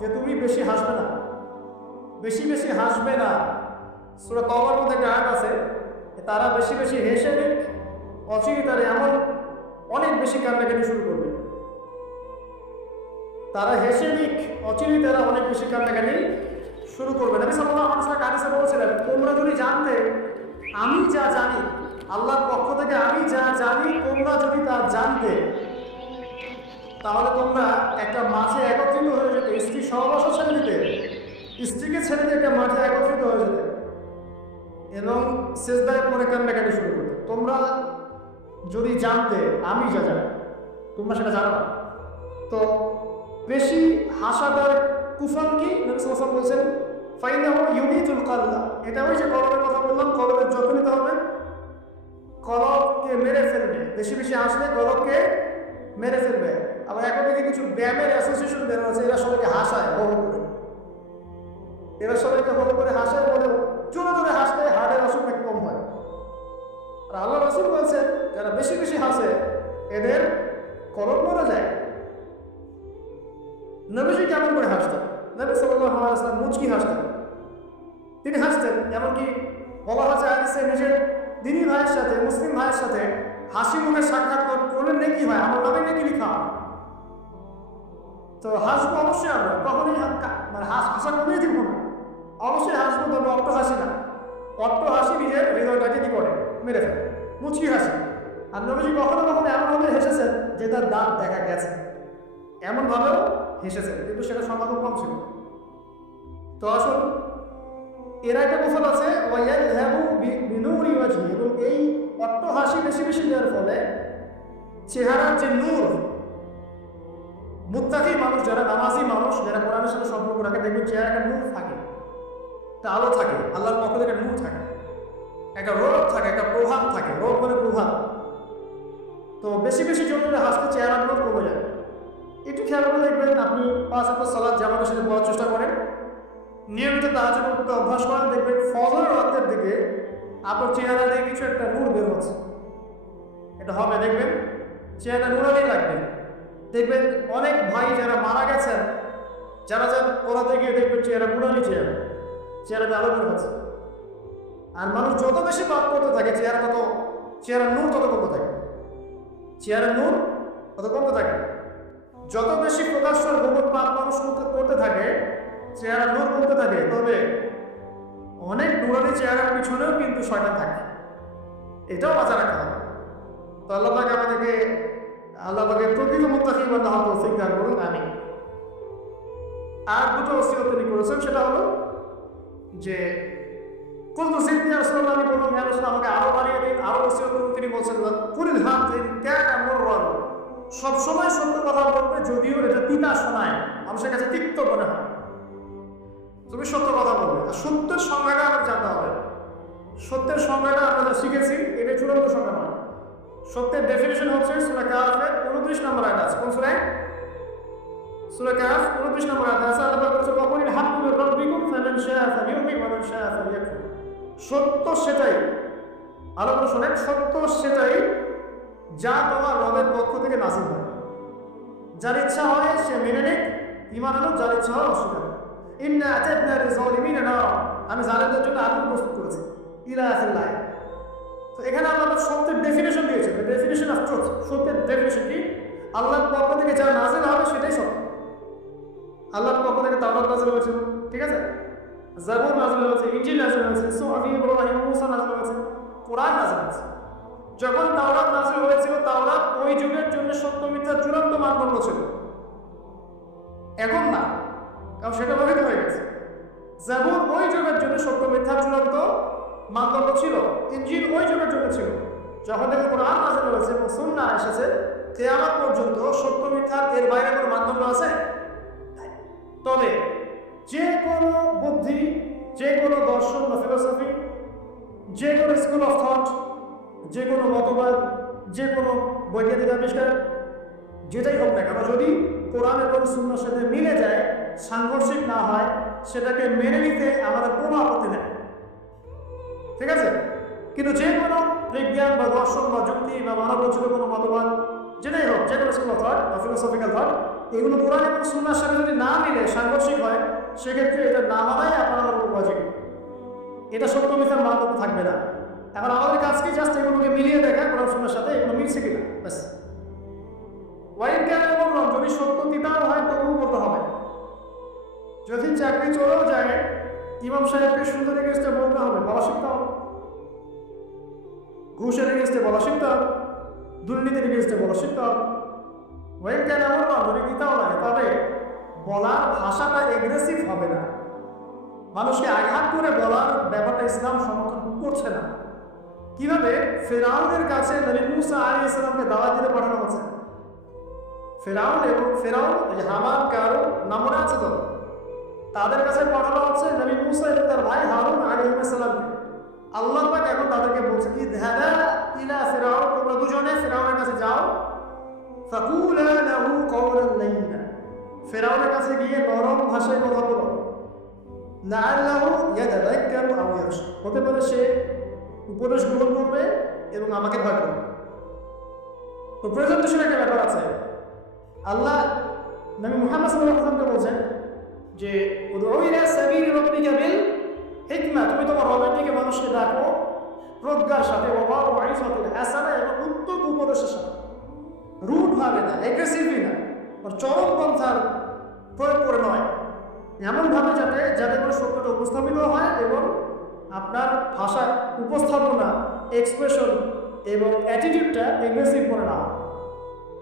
যে তুমি বেশি হাসবে না, বেশি বেশি হাসবে না। সূরা তওবার মধ্যে একটা আয়াত আছে, তারা বেশি বেশি হেসে নিক, অচিরে তারা এমন অনেক বেশি কান্নাকাটি শুরু করবে। তারা হেসে নিক, অচিরে তারা অনেক বেশি কান্নাকাটি শুরু করবে। নবী সাল্লাল্লাহু আলাইহি ওয়াসাল্লাম হাদিসে বলেছিলেন, তোমরা যদি জানতে আমি যা জানি, আল্লাহর পক্ষ থেকে আমি যা জানি, তোমরা যদি তা জানতে, তাহলে তোমরা একটা মাঠে একত্রিত হয়ে যেতে, স্ত্রী সহবাসও ছেড়ে দিতে, স্ত্রীকে ছেড়ে দিয়ে একটা মাঠে একত্রিত হয়ে যেতে এবং সেজদায় পড়ে কান্নাকাটি শুরু করতে। তোমরা যদি জানতে আমি যা জানি, তোমরা সেটা জানো না। তো বেশি হাসাটার কুফল কি? নবী সাল্লাল্লাহু আলাইহি ওয়াসাল্লাম বলছেন, ফাইনাহু ইউমিতুল কলব। এটা ওই যে কলবের কথা বললাম, কলবের যত্ন নিতে হবে, কলবকে মেরে ফেলবে। বেশি বেশি হাসলে কলবকে মেরে ফেলবে। আবার এখন থেকে কিছু ব্যায়ামের অ্যাসোসিয়েশন বের হয়েছে, এরা সবাইকে হাসায় হো করে, এরা সবাইকে হো করে হাসায়, বলে জোরে জোরে হাসলে হার্টের অসুখ নাকি কম হয়। আর আল্লাহ রাসূল বলছেন, যারা বেশি বেশি হাসে এদের কলব মরে যায়। নবীজি কেমন করে হাসতেন? নবী সাল্লাল্লাহু আলাইহি ওয়াসাল্লাম মুচকি হাসতেন। তিনি হাসতেন, এমনকি বলা হচ্ছে হাদিসে, নিজের দিনী ভাইয়ের সাথে, মুসলিম ভাইয়ের সাথে হাসি মুখে সাক্ষাৎ করলে নেকি হয়, আমার নামে নেকি লিখা হয়। তো হাসবো অবশ্যই, আমরা কখনোই মানে হাসা কমিয়ে দিব না, অবশ্যই হাসবো, তবে অট্ট হাসি না। অট্ট হাসি নিজের হৃদয়টাকে কি করে? মেরে ফেলে, মুচকি হাসি। আর নবীজি কখনো কখনো এমনভাবে হেসেছেন যে তার দাঁত দেখা গেছে, এমনভাবেও হেসেছেন, কিন্তু সেটা সংখ্যা কম ছিল। তো আসুন, এর একটা কুফল আছে, এবং এই অট্ট হাসি বেশি বেশি দেওয়ার ফলে চেহারার যে নূর, মুত্তাকি মানুষ যারা, নামাজি মানুষ যারা কোরআনের সাথে সম্পর্ক রাখে, দেখবেন চেহারাটা নূর থাকে, একটা আলো থাকে, আল্লাহর পক্ষ থেকে নূর থাকে, একটা রোগ থাকে, একটা প্রভাব থাকে, রোগ মানে প্রভাব। তো বেশি বেশি জোরে হাসতে চেহারার নূর কমে যায়। একটু খেয়াল করে দেখবেন, আপনি 5 ওয়াক্ত সালাত জামাতের সাথে পড়ার চেষ্টা করেন, নিয়মিত তাহাজ্জুদ করতে অভ্যাস করেন, দেখবেন ফজরের রাতের দিকে আপনার চেহারা দিয়ে কিছু একটা নূর বের হচ্ছে। এটা হবে, দেখবেন চেহারা নূরানি লাগবে। দেখবেন অনেক ভাই যারা মারা গেছেন, যারা পড়াতে গিয়ে দেখবেন চেহারা নূরানি, চেহারাতে আলো বের হচ্ছে। আর মানুষ যত বেশি পাপ করতে থাকে, চেহারার নূর তত কমতে থাকে, চেহারার নূর তত কমতে থাকে। যত বেশি প্রকাশ্য গোপন পাপ মানুষ করতে থাকে, চেহারার নূর কমতে থাকে। তবে অনেক নূরানি চেহারার পিছনেও কিন্তু শয়তান থাকে, এটাও মাথায় রাখতে হবে। তো আল্লাহ পাক আমাদেরকে, আল্লাহ পাকের প্রকৃত মুত্তাকি বান্দা হওয়ার তৌফিক দান করুন, আমিন। আর দুটো ওসিয়ত তিনি করেছেন, সেটা হলো যে কুলতু জিদনি ইয়া রাসূলুল্লাহ, আমি বললাম ইয়া রাসূলুল্লাহ আমাকে আরো বাড়িয়ে দিন, আরো ওসিয়ত করুন। তিনি বলছেন, কুলিল হাক কানা মুররান, সবসময় সত্য কথা বলবে, যদিও এটা তিতা শোনায়, মানুষের কাছে তিক্ত মনে হয়, তুমি সত্য কথা বলবে। আর সত্যের সংজ্ঞাটা আমাকে জানতে হবে। সত্যের সংজ্ঞাটা আমরা যা শিখেছি, এটা চূড়ান্ত সংজ্ঞা নয়। সত্যের ডেফিনিশন হচ্ছে সূরা কাহফের 29 নম্বর আয়াত আছে। কোন সূরা? সূরা কাহফ 29 নম্বর আয়াত আছে। আল্লাহ পাক বলেছেন, ওয়াকুলিল হাক্কু মির রাব্বিকুম ফামান শাআ ফালিউমিন ওয়া মান শাআ ফালিয়াকফুর। সত্য সেটাই, আরো করে শোনেন, সত্য সেটাই যা তোমার রবের পক্ষ থেকে নাযিল হয়। যার ইচ্ছা হয় সে মেনে নিক, ঈমান আনুক, যার ইচ্ছা হয় অস্বীকার। ইন্না আতাদনা লিযালিমিনা নারা, আমি জালিমদের জন্য আগুন প্রস্তুত করেছি, ইলা আখির আয়াত। তো এখানে আল্লাহ সত্যের ডেফিনেশন দিয়েছেন, ডেফিনেশন অফ ট্রুথ। সত্যের ডেফিনেশন কি? আল্লাহর পক্ষ থেকে যা নাযিল হবে সেটাই সত্য। আল্লাহর পক্ষ থেকে তাওরাত নাযিল হয়েছে, ঠিক আছে, জাবুর নাযিল হয়েছে, ইনজিল নাযিল হয়েছে, সুহফ ইব্রাহিম মুসা নাযিল হয়েছে, কোরআন নাযিল হয়েছে। যখন তাওরাত নাযিল হয়েছিল, তাওরাত ওই যুগের জন্য সত্য মিথ্যার চূড়ান্ত মানদণ্ড ছিল, এখন না, কারণ সেটা রহিত হয়ে গেছে। জাবুর ওই যুগের জন্য সত্য মিথ্যার চূড়ান্ত মানদণ্ড ছিল, ইনজিল ওই যুগের জন্য ছিল। যখন থেকে কোরআন নাযিল হয়েছে এবং সুন্নাহ এসেছে, কিয়ামত পর্যন্ত সত্য মিথ্যার এর বাইরে কোনো মানদণ্ড আছে? তবে যে কোনো বুদ্ধি, যে কোনো দর্শন বা ফিলোসফি, যে কোনো স্কুল অফ থট, যে কোনো মতবাদ, যে কোনো বৈজ্ঞানিক আবিষ্কার, যেটাই হোক না কেন, যদি কোরআন এবং সুন্নাহর সাথে মিলে যায়, সাংঘর্ষিক না হয়, সেটাকে মেনে নিতে আমাদের কোনো আপত্তি নেই, ঠিক আছে। কিন্তু যে কোনো বিজ্ঞান বা দর্শন বা যুক্তি বা মানবরচিত কোনো মতবাদ যেটাই হোক, যে কোনো স্কুল অফ থট বা ফিলোসফিক্যাল থট, এগুলো কোরআন এবং সুন্নাহর সাথে যদি না মিলে, সাংঘর্ষিক হয়, সেক্ষেত্রে এটা না মানাই আপনার উপর ওয়াজিব। এটা সত্য মিথ্যার মানদণ্ড থাকবে না। এখন আমাদের কাজ কি? জাস্ট এগুলোকে মিলিয়ে দেখা কোরআন সুন্নাহর সাথে এগুলো মিলছে কিনা, ব্যাস। ওয়াইন কেন বললাম, যদি সত্য তিতাও হয় তবুও বলতে হবে। যদি চাকরি চলেও যায়, ইমাম সাহেবকে সুন্দর এগেস্টে বলতে হবে, বলা শিখতে হবে। ঘুষের এগেস্টে বলা শিখতে হবে, দুর্নীতির এগেস্টে বলা শিখতে হবে। ওয়াইন কেন বললাম, যদি তিতাও লাগে, তবে বলার ভাষাটা এগ্রেসিভ হবে না। মানুষকে আঘাত করে বলার ব্যাপারটা ইসলাম সমর্থন করছে না। কিভাবে? ফেরাউনের কাছে নবী মুসা আলাইহিস সালামকে দাওয়াত দিতে পাঠানো হচ্ছে। ফেরাউন হামান, কারুন নামনা আছে তো, তাদের কাছে পাঠানো হচ্ছে নবী মুসা এবং তার ভাই হারুন আলাইহিস সালামকে। আল্লাহ পাক এখন তাদেরকে বলছে কি, যাবা ইলা ফিরাউন, তোমরা দুজনে ফেরাউনের কাছে যাও, ফাকুলা লাহু কওলান লাইয়িনা, ফেরাউনের কাছে গিয়ে নরম ভাষায় কথা বলো, লাআল্লাহু ইয়াতাযাক্কারু আও ইয়াখশা, হতে পারে সে উপদেশ গ্রহণ করবে এবং আমাকে ভয় করবে। তো প্রেজেন্টেশন একটা ব্যাপার আছে। আল্লাহ নবী মুহাম্মদ সাল্লাল্লাহু আলাইহি ওয়াসাল্লামকে বলছেন যে উদউ ইলা সাবিলি রাব্বিকা বিল হিকমা, তুমি তোমার রবের দিকে মানুষকে ডাকো প্রজ্ঞার সাথে, ওয়া মাউইযাতিল হাসানা, এবং উত্তম উপদেশের সাথে। রুড ভাবে না, এগ্রেসিভলি না, চরম পন্থার প্রয়োগ করে নয়, এমনভাবে যাতে করে সত্যটা উপস্থাপিত হয় এবং আপনার ভাষার উপস্থাপনা, এক্সপ্রেশন এবং অ্যাটিটিউডটা এগ্রেসিভ করে না।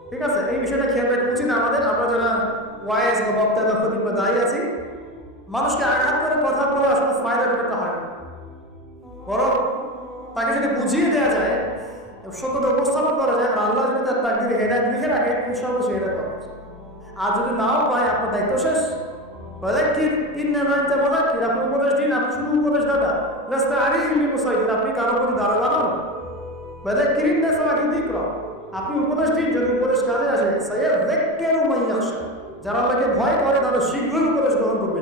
ঠিক আছে, এই বিষয়টা খেয়াল রাখা উচিত আমাদের। আমরা যারা ওয়াইজ বা বক্তা বা খতিব বা দায়ী আছি, মানুষকে আঘাত করে কথা বলে আসলে ফায়দা করতে হয়, বরং তাকে যদি বুঝিয়ে দেওয়া যায়, সত্যতা উপস্থাপন করা যায়, আর আল্লাহ যদি তার তাকদীরে হেদায়েত লিখে রাখে, ইনশাআল্লাহ সে হেদায়েত পাবে। আর যদি নাও পায়, আপনার দায়িত্ব শেষ। আপনি উপদেশ দিন, আপনি শুধু উপদেশ দাদা, আপনি কারো প্রতি দারোগা নন। আপনি উপদেশ দিন, যদি উপদেশ কাজে আসে, যারা আল্লাহকে ভয় করে তারা শীঘ্রই উপদেশ গ্রহণ করবে।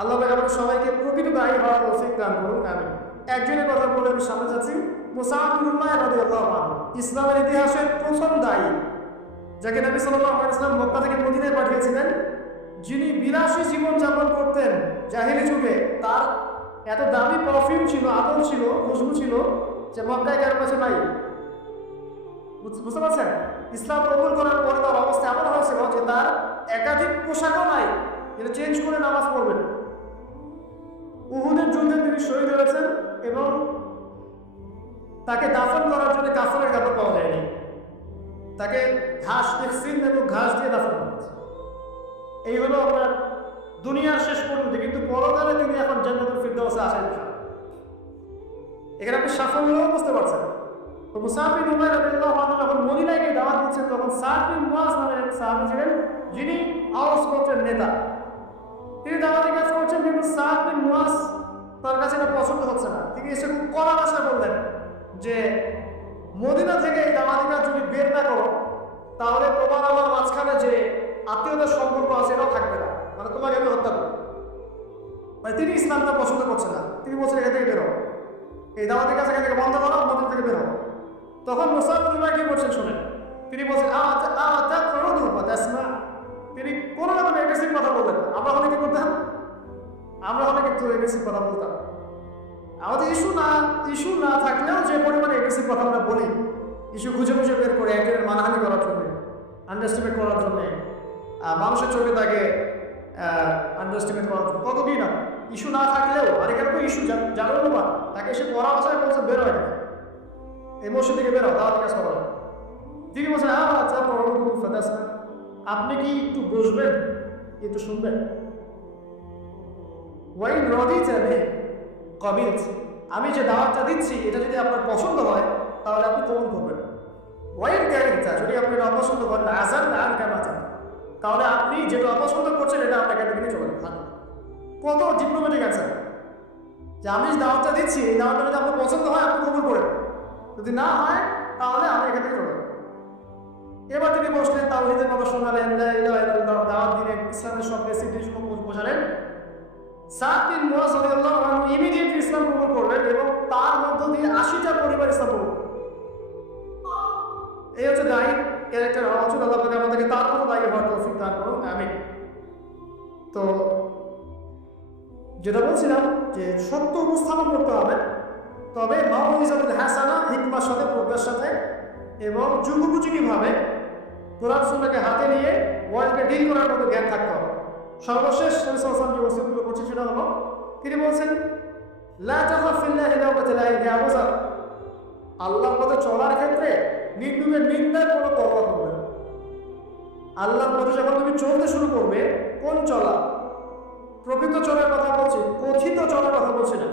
আল্লাহ আমাদের সবাইকে প্রকৃত দায়ী হওয়ার তৌফিক দান করুন, আমিন। একজনের কথা বলে আমি সামনে যাচ্ছি। মুসআব বিন উমাইর রাদিয়াল্লাহু আনহু, ইসলামের ইতিহাসের প্রথম দায়ী, যাকে নবী সাল্লাল্লাহু আলাইহি ওয়াসাল্লাম মক্কা থেকে মদিনায় পাঠিয়েছিলেন, যিনি বিলাসী জীবনযাপন করতেন জাহিলি যুগে। তার এত দামি পারফিউম ছিল, আতর ছিল, খুশবু ছিল, যে মক্কায় কারো কাছে নাই। বুঝতে পারছেন? ইসলাম কবুল করার পরে তার অবস্থা এমন হয়েছিল যে তার একাধিক পোশাকও নাই, যেটা চেঞ্জ করে নামাজ পড়বেন। উহুদের যুদ্ধে তিনি শহীদ হয়েছেন এবং তাকে দাফন করার জন্য কাফনের কাপড় পাওয়া যায়নি। তাকে ঘাস দেখছেন এবং ঘাস দিয়ে দাফন করেছে। এই হলো আপনার দুনিয়ার শেষ পর্যন্ত, কিন্তু পরকালে তিনি এখন জান্নাতুল ফিরদাউসে আসেন। এখানে আপনি সাফল্যও বুঝতে পারছেন। তো মুসআব বিন উমাইর রাদিয়াল্লাহু আনহু যখন মদিনায় গিয়ে দাওয়াত দিচ্ছেন, তখন সাদ বিন মুআজ নামের এক সাহাবী ছিলেন, যিনি আওস গোত্রের নেতা। তিনি দাওয়াতের কাজ করছেন, কিন্তু সাদ বিন মুআজ তার কাছে এটা পছন্দ হচ্ছে না। তিনি এসে খুব কড়া ভাষায় বললেন যে, মদিনা থেকে এই দাওয়াতের কাজ যদি বের না করো, তাহলে তোমার আমার মাঝখানে যে আত্মীয়তার সম্পর্ক আছে এটাও থাকবে না, মানে তোমাকে আমি হত্যা করবো। মানে তিনি ইসলামটা পছন্দ করছে না। তিনি বলছেন, এখান থেকে বেরো, এই দাওয়াতের কাছে এখান থেকে বন্ধ করো, মদিনা থেকে বেরো। তখন মুসআব বিন উমাইর কি করছেন শোনেন। তিনি বলছেন, তিনি কোনো রকম এগ্রেসিভ কথা বলতেন না। আমরা হলে কি করতাম? আমরা হলে কিন্তু এগ্রেসিভ কথা বলতাম। আমাদের ইস্যু না থাকলেও যে পরিমাণে এগ্রেসিভ কথা আমরা বলি, ইস্যু খুঁজে বের করে একজনের মানহানি করার জন্য, আন্ডারস্টিমেট করার জন্য, মানুষের চোখে তাকে আন্ডারস্টিমেট করার জন্য, কত কি না ইস্যু না থাকলেও। আর এখানে তো ইস্যু জানো না, তাকে এসে পড়া ভাষায় বলছে বের হয়, এই মসজিদ থেকে বেরো, দাওয়াতের কাজ করা। তিনি বলছেন, আচ্ছা আপনি কি একটু বসবেন, একটু শুনবেন? ওয়াইন রদি যাবে কবিল, আমি যে দাওয়াতটা দিচ্ছি এটা যদি আপনার পছন্দ হয় তাহলে আপনি কবুল করবেন। ওয়াইন ক্যারিংটা যদি আপনি এটা অপছন্দ করেন, আজান আর কেমন আছেন, তাহলে আপনি যেটা অপছন্দ করছেন এটা আপনাকে নিয়ে চলে যাবেন। কত ডিপ্লোম্যাটিক আছে যে আমি যে দাওয়াতটা দিচ্ছি, এই দাওয়াতটা যদি আপনার পছন্দ হয় আপনি কবুল করেন, যদি না হয় তাহলে আমি এখান থেকে চলে যাবো। এবার তিনি বসলেন, তাওহীদের কথা শোনালেন, দাওয়াত দিলেন, ইসলামের সব বেসিক বোঝালেন। সাদ বিন মুআজ রাদিয়াল্লাহু আনহু ইমিডিয়েটলি ইসলাম কবুল করলেন এবং তার মধ্য দিয়ে 80টা পরিবার ইসলাম কবুল। এই হচ্ছে দায়ী। ক্যারেক্টার হওয়া উচিত। আল্লাহ পাক আমাদেরকে তার মতো দায়ী হওয়ার তৌফিক দান করুন, আমিন। তো যেটা বলছিলাম যে সত্য উপস্থাপন করতে হবে, তবে মাউইজাতুল হাসানা, হিকমার সাথে, প্রজ্ঞার সাথে এবং যুগোপযোগীভাবে কোরআন সুন্নাহকে হাতে নিয়ে ওয়ার্ল্ডকে ডিল করার মতো জ্ঞান থাকতে হবে। সর্বশেষ নবী সাল্লাল্লাহু আলাইহি ওয়াসাল্লাম যে ওসিয়তগুলো করছেন সেটা হলো, তিনি বলছেন লা তাখাফ ফিল্লাহি লাওমাতা লাইম, হে আবু যর, আল্লাহর পথে চলার ক্ষেত্রে নির্দুমের নিন্দার কোনো পরোয়া করবে না। আল্লাহর পথে যখন তুমি চলতে শুরু করবে, কোন চলা? প্রকৃত চলার কথা বলছি, কথিত চলার কথা বলছি না।